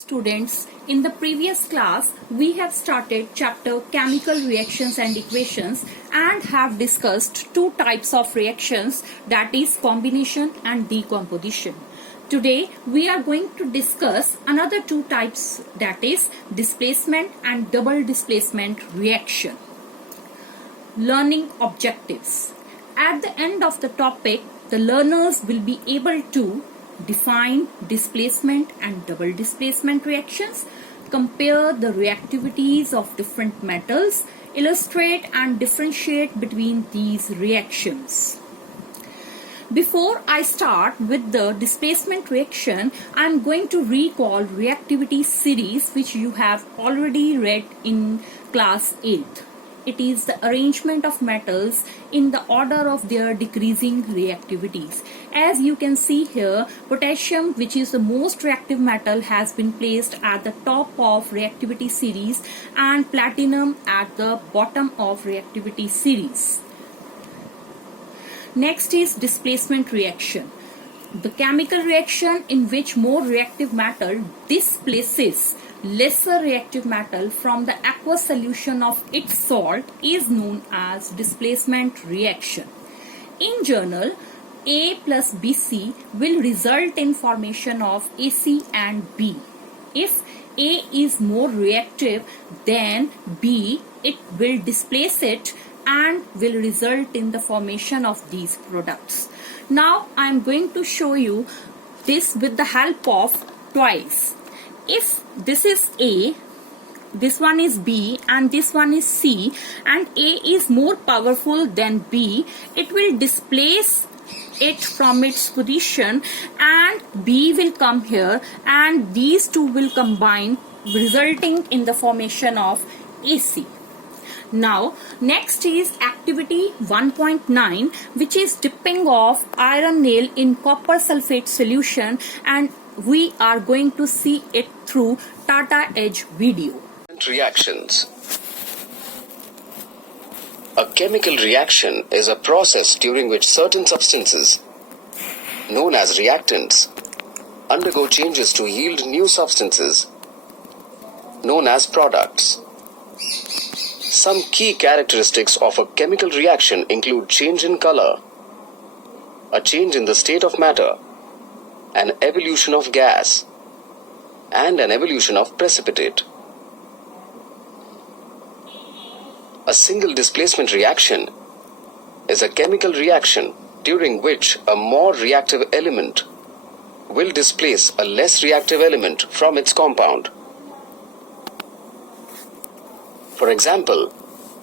Students, in the previous class, we have started chapter Chemical Reactions and Equations and have discussed two types of reactions, that is combination and decomposition. Today, we are going to discuss another two types, that is displacement and double displacement reaction. Learning objectives. At the end of the topic, the learners will be able to define displacement and double displacement reactions, compare the reactivities of different metals, illustrate and differentiate between these reactions. Before I start with the displacement reaction, I am going to recall reactivity series which you have already read in class 8th. It is the arrangement of metals in the order of their decreasing reactivities. As you can see here, potassium, which is the most reactive metal, has been placed at the top of reactivity series and platinum at the bottom of reactivity series. Next is displacement reaction. The chemical reaction in which more reactive metal displaces lesser reactive metal from the aqueous solution of its salt is known as displacement reaction. In general, A plus BC will result in formation of AC and B. If A is more reactive than B, it will displace it and will result in the formation of these products. Now I am going to show you this with the help of toys. If this is A, this one is B and this one is C, and A is more powerful than B, it will displace it from its position and B will come here and these two will combine, resulting in the formation of AC. Now next is activity 1.9, which is dipping of iron nail in copper sulfate solution, and we are going to see it through Tata Edge video. Reactions. A chemical reaction is a process during which certain substances, known as reactants, undergo changes to yield new substances, known as products. Some key characteristics of a chemical reaction include change in color, a change in the state of matter, an evolution of gas, and an evolution of precipitate. A single displacement reaction is a chemical reaction during which a more reactive element will displace a less reactive element from its compound. For example,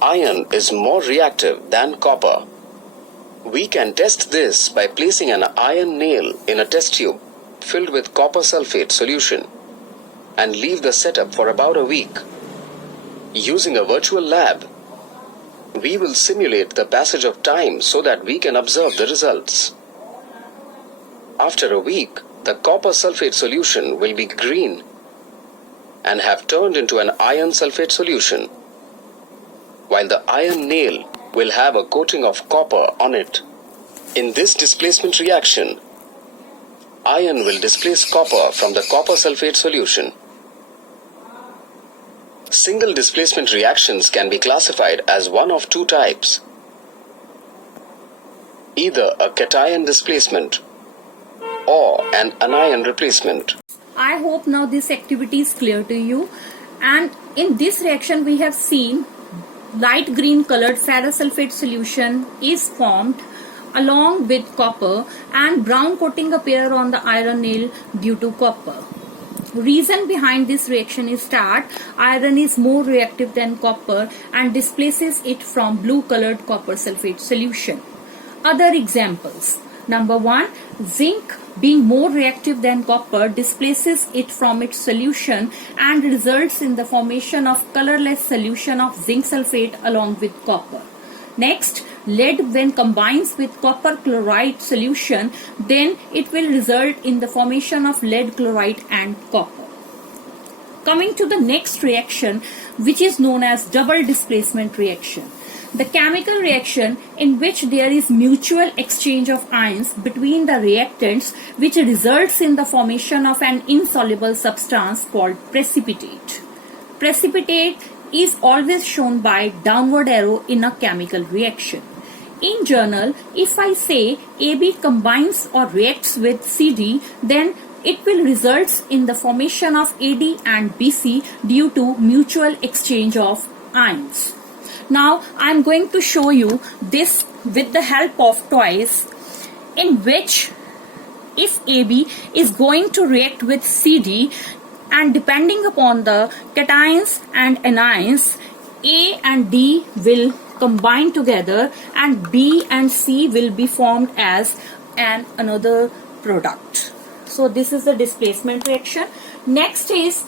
iron is more reactive than copper. We can test this by placing an iron nail in a test tube filled with copper sulfate solution and leave the setup for about a week. Using a virtual lab, we will simulate the passage of time so that we can observe the results. After a week, the copper sulfate solution will be green and have turned into an iron sulfate solution, while the iron nail will have a coating of copper on it. In this displacement reaction, iron will displace copper from the copper sulfate solution. Single displacement reactions can be classified as one of two types: either a cation displacement or an anion replacement. I hope now this activity is clear to you, and in this reaction we have seen light green colored ferrous sulfate solution is formed along with copper and brown coating appear on the iron nail due to copper. Reason behind this reaction is that iron is more reactive than copper and displaces it from blue colored copper sulfate solution. Other examples: number 1, zinc being more reactive than copper displaces it from its solution and results in the formation of colorless solution of zinc sulfate along with copper. Next, lead when combines with copper chloride solution, then it will result in the formation of lead chloride and copper. Coming to the next reaction, which is known as double displacement reaction. the chemical reaction in which there is mutual exchange of ions between the reactants, which results in the formation of an insoluble substance called precipitate. Precipitate is always shown by downward arrow in a chemical reaction. In journal, if I say AB combines or reacts with CD, then it will result in the formation of AD and BC due to mutual exchange of ions. Now I am going to show you this with the help of toys, in which if AB is going to react with CD, and depending upon the cations and anions, A and D will combine together and B and C will be formed as another product. So this is the displacement reaction. Next is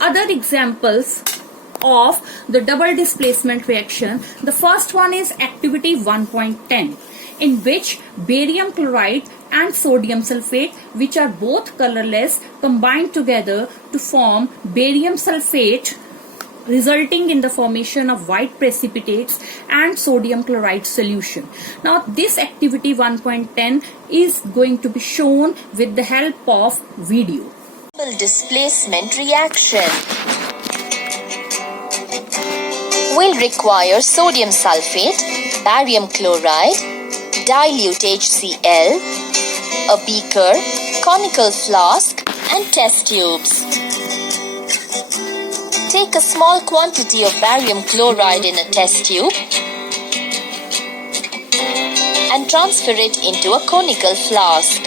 other examples of the double displacement reaction. The first one is activity 1.10, in which barium chloride and sodium sulfate, which are both colorless, combine together to form barium sulfate, resulting in the formation of white precipitates and sodium chloride solution. Now this activity 1.10 is going to be shown with the help of video. Double displacement reaction will require sodium sulfate, barium chloride, dilute HCl, a beaker, conical flask and test tubes. Take a small quantity of barium chloride in a test tube and transfer it into a conical flask.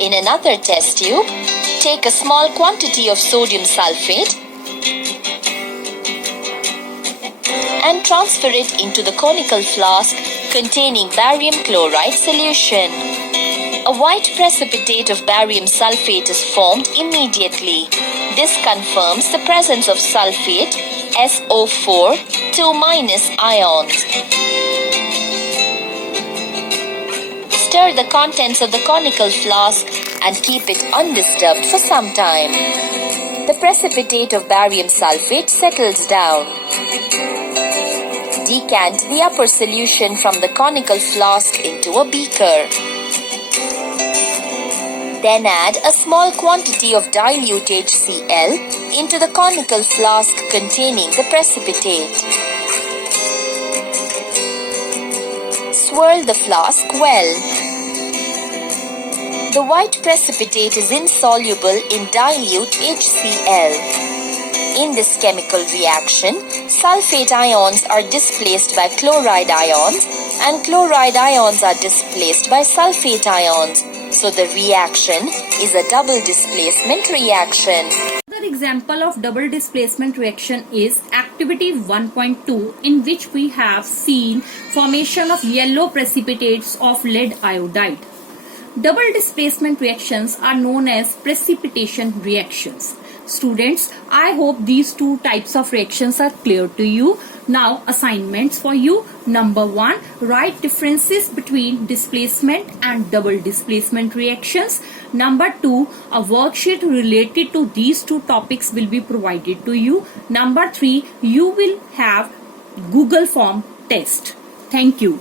In another test tube, take a small quantity of sodium sulfate and transfer it into the conical flask containing barium chloride solution. A white precipitate of barium sulfate is formed immediately. This confirms the presence of sulfate SO4 2- ions. Stir the contents of the conical flask and keep it undisturbed for some time. The precipitate of barium sulfate settles down. Decant the upper solution from the conical flask into a beaker. Then add a small quantity of dilute HCl into the conical flask containing the precipitate. Swirl the flask well. The white precipitate is insoluble in dilute HCl. In this chemical reaction, sulfate ions are displaced by chloride ions and chloride ions are displaced by sulfate ions. So the reaction is a double displacement reaction. Another example of double displacement reaction is activity 1.2, in which we have seen formation of yellow precipitates of lead iodide. Double displacement reactions are known as precipitation reactions. Students, I hope these two types of reactions are clear to you. Now assignments for you. Number 1, write differences between displacement and double displacement reactions. Number 2, a worksheet related to these two topics will be provided to you. Number 3, you will have Google form test. Thank you.